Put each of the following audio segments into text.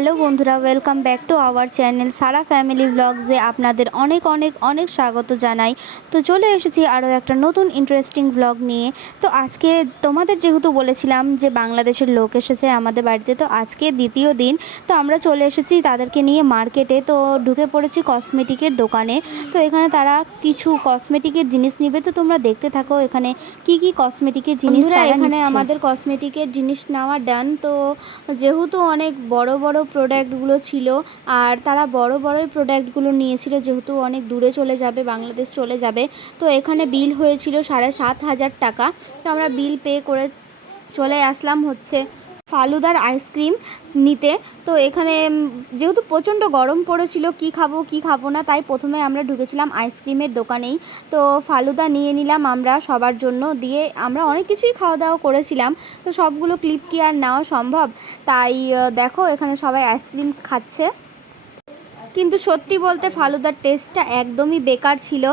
Hello বন্ধুরা, welcome back to our channel সারা family ব্লগসে আপনাদের অনেক অনেক অনেক স্বাগত জানাই। তো চলে এসেছি আরও একটা নতুন ইন্টারেস্টিং ব্লগ নিয়ে। তো আজকে তোমাদের যেহেতু বলেছিলাম যে বাংলাদেশের লোক এসেছে আমাদের বাড়িতে, তো আজকে দ্বিতীয় দিন। তো আমরা চলে এসেছি তাদেরকে নিয়ে মার্কেটে। তো ঢুকে পড়েছি কসমেটিকের দোকানে। তো এখানে তারা কিছু কসমেটিকের জিনিস নেবে, তো তোমরা দেখতে থাকো এখানে কি কি কসমেটিকের জিনিস তারা এখানে নিচ্ছে। আমাদের কসমেটিকের জিনিস নেওয়া ডান। তো যেহেতু অনেক বড় বড় প্রোডাক্টগুলো ছিল, আর তারা বড় বড়ই প্রোডাক্টগুলো নিয়েছিল, যেহেতু অনেক দূরে চলে যাবে, বাংলাদেশ চলে যাবে। তো এখানে বিল হয়েছিল 7,500 টাকা। তো আমরা বিল পে করে চলে আসলাম হচ্ছে ফালুদার আইসক্রিম নিতে। তো এখানে যেহেতু প্রচণ্ড গরম পড়েছিল, কি খাবো না, তাই প্রথমে আমরা ঢুকেছিলাম আইসক্রিমের দোকানেই। তো ফালুদা নিয়ে নিলাম আমরা সবার জন্য, দিয়ে আমরা অনেক কিছুই খাওয়া দাওয়া করেছিলাম। তো সবগুলো ক্লিপ কি আর নেওয়া সম্ভব, তাই দেখো এখানে সবাই আইসক্রিম খাচ্ছে। কিন্তু সত্যি বলতে ফালুদার টেস্টটা একদমই বেকার ছিল।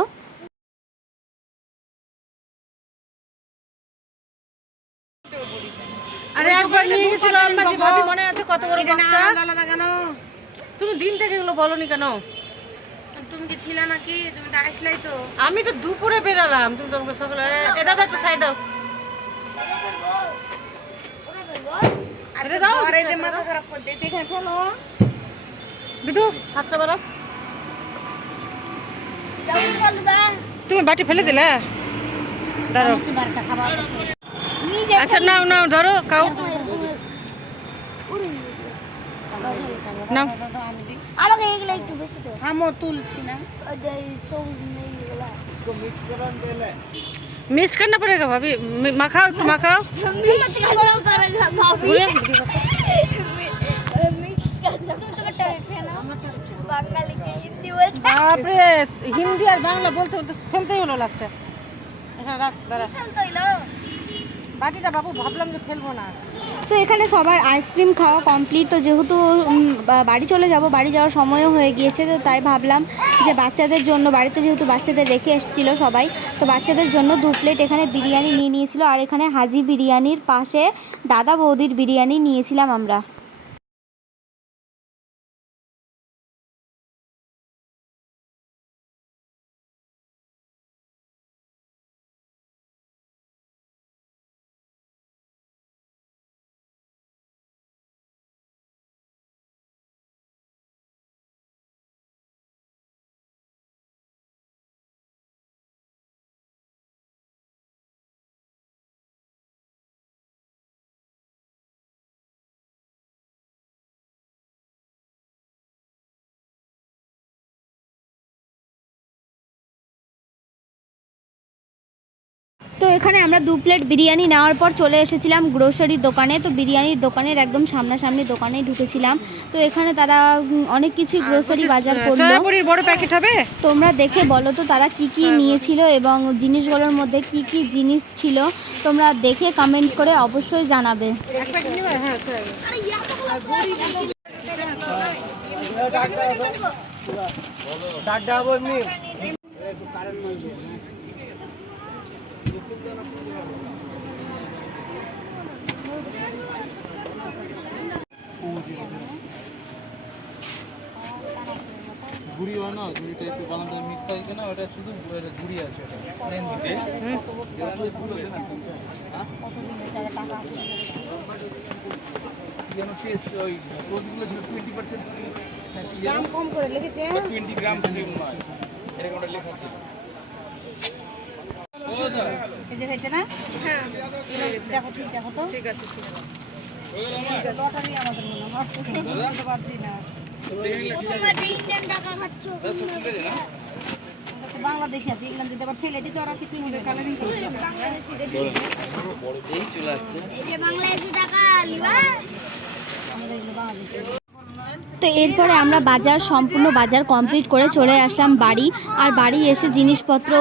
আরে একবার নিয়ে গেছিলাম মাঝি ভাবি, মনে আছে কত বড় বক্সটা? কেন তুমি দিন থেকে এগুলো বলনি কেন? তুমি কি ছিল নাকি? তুমি তো আসলাই তো। আমি তো দুপুরে বেরালাম, তুমি তোমাকে সকালে এটা দাও, একটু সাইড দাও। আরে দাও, আরে যে মাথা খারাপ করে দিয়েছে, এখানে ফেলো। বিধু হাতটা বাড়াও। তুমি বাটি ফেলে দিলে? দাঁড়াও। আচ্ছা নাও নাও, ধরো খাও। নাও। আমাকে এগুলো একটু বেশি দাও। থামো, তুলছি না। ওই যে সবুজ নেই এগুলা। मिक्स करना पड़ेगा भाभी, मखाओ तो मखाओ। मिक्स करना पड़ेगा भाभी। मिक्स करना पड़ेगा। বাঙালি কে হিন্দি বলছে। बाप रे, हिंदी और बांग्ला बोलते बोलते ফেলতে হলো লাস্টে। এখানে রাখ, দাঁড়া। ফেলতে হইলো। বাটিটা বাবু ভাবলাম যে ফেলবো না। তো এখানে সবার আইসক্রিম খাওয়া কমপ্লিট। তো যেহেতু বাড়ি চলে যাব, বাড়ি যাওয়ার সময়ও হয়ে গিয়েছে, তো তাই ভাবলাম যে বাচ্চাদের জন্য, বাড়িতে যেহেতু বাচ্চাদের রেখে এসেছিলো সবাই, তো বাচ্চাদের জন্য 2 প্লেট এখানে বিরিয়ানি নিয়ে নিয়েছিল। আর এখানে হাজি বিরিয়ানির পাশে দাদা বৌদির বিরিয়ানি নিয়েছিলাম আমরা। তো এখানে আমরা 2 প্লেট বিরিয়ানি নেওয়ার পর চলে এসেছিলাম গ্রোসারির দোকানে। তো বিরিয়ানির দোকানের একদম সামনাসামনি দোকানেই ঢুকেছিলাম। তো এখানে তারা অনেক কিছুই গ্রোসারি বাজার করলো। সয়াবড়ির বড় প্যাকেট হবে? তোমরা দেখে বলো তো তারা কি কি নিয়েছিল এবং জিনিসগুলোর মধ্যে কি কি জিনিস ছিল, তোমরা দেখে কমেন্ট করে অবশ্যই জানাবে। এক প্যাকেট নিবে? হ্যাঁ ঝুড়ি হয় না, ঝুড়িটা একটু বাদাম মিক্স থাকে না, ওটা শুধু ঝুড়ি আছে, ওটা প্লেন ঝুড়ি। যেন টেস্ট ওই রোজগুলো ছিল 20% দাম কম করে লিখেছে। 20 গ্রাম থেকে মনে হয় এরকম একটা লেখা ছিল। এই যে হয়েছে না? হ্যাঁ, দেখো ঠিক, দেখো তো। ঠিক আছে ঠিক আছে। লটারি আমাদের মনে হয়, বুঝতে পারছি না। তোমরা যে ইন্ডিয়ান টাকা খাচ্ছ। বাংলাদেশি আছে, এগুলো যদি আবার ফেলে দিতে ওরা কিছু মনে কালারিং করবে। এই যে বাংলাদেশি টাকা লিবা। তো এরপরে আমরা সম্পূর্ণ বাজার কমপ্লিট করে চলে আসলাম বাড়ি। আর বাড়ি এসে জিনিসপত্র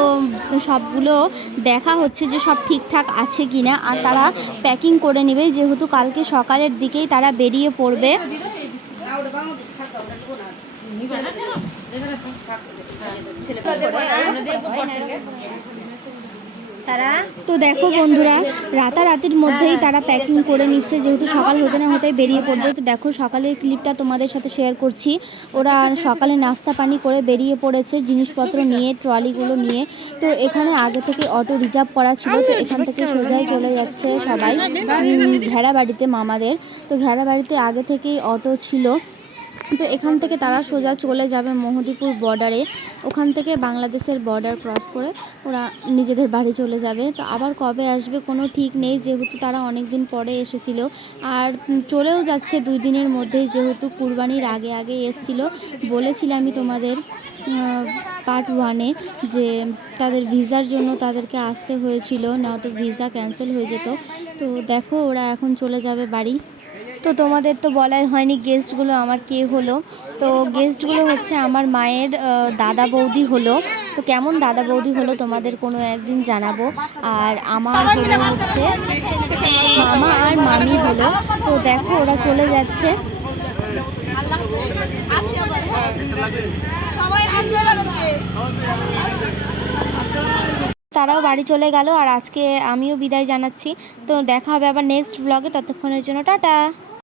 সবগুলো দেখা হচ্ছে যে সব ঠিকঠাক আছে কি না। আর তারা প্যাকিং করে নেবে, যেহেতু কালকে সকালের দিকেই তারা বেরিয়ে পড়বে। সারা তো দেখো বন্ধুরা, রাতারাতির মধ্যেই তারা প্যাকিং করে নিচ্ছে, যেহেতু সকাল হতে না হতেই বেরিয়ে পড়বে। তো দেখো সকালের ক্লিপটা তোমাদের সাথে শেয়ার করছি। ওরা সকালে নাস্তা পানি করে বেরিয়ে পড়েছে জিনিসপত্র নিয়ে, ট্রলিগুলো নিয়ে। তো এখানে আগে থেকে অটো রিজার্ভ করা ছিল, তো এখান থেকে সোজাই চলে যাচ্ছে সবাই ঘেরাবাড়িতে মামাদের। তো ঘেরাবাড়িতে আগে থেকেই অটো ছিল, তো এখান থেকে তারা সোজা চলে যাবে মহদীপুর বর্ডারে। ওখান থেকে বাংলাদেশের বর্ডার ক্রস করে ওরা নিজেদের বাড়ি চলে যাবে। তো আবার কবে আসবে কোনো ঠিক নেই, যেহেতু তারা অনেক দিন পরে এসেছিল আর চলেও যাচ্ছে 2 দিনের মধ্যেই, যেহেতু কুরবানির আগে আগে এসেছিল। বলেছিলাম আমি তোমাদের পার্ট 1-এ যে তাদের ভিসার জন্য তাদেরকে আসতে হয়েছিল, না তো ভিসা ক্যান্সেল হয়ে যেত। তো দেখো ওরা এখন চলে যাবে বাড়ি। তো তোমাদের তো বলাই হয়নি গেস্টগুলো আমার কে হলো। তো গেস্টগুলো হচ্ছে আমার মায়ের দাদা বৌদি হলো। তো কেমন দাদা বৌদি হলো তোমাদের কোনো একদিন জানাবো। আর আমার হলো হচ্ছে মামা আর মামি হলো। তো দেখো ওরা চলে যাচ্ছে। তারাও বাড়ি চলে গেল আর আজকে আমিও বিদায় জানাচ্ছি। তো দেখা হবে আবার নেক্সট ব্লগে, ততক্ষণের জন্য টাটা।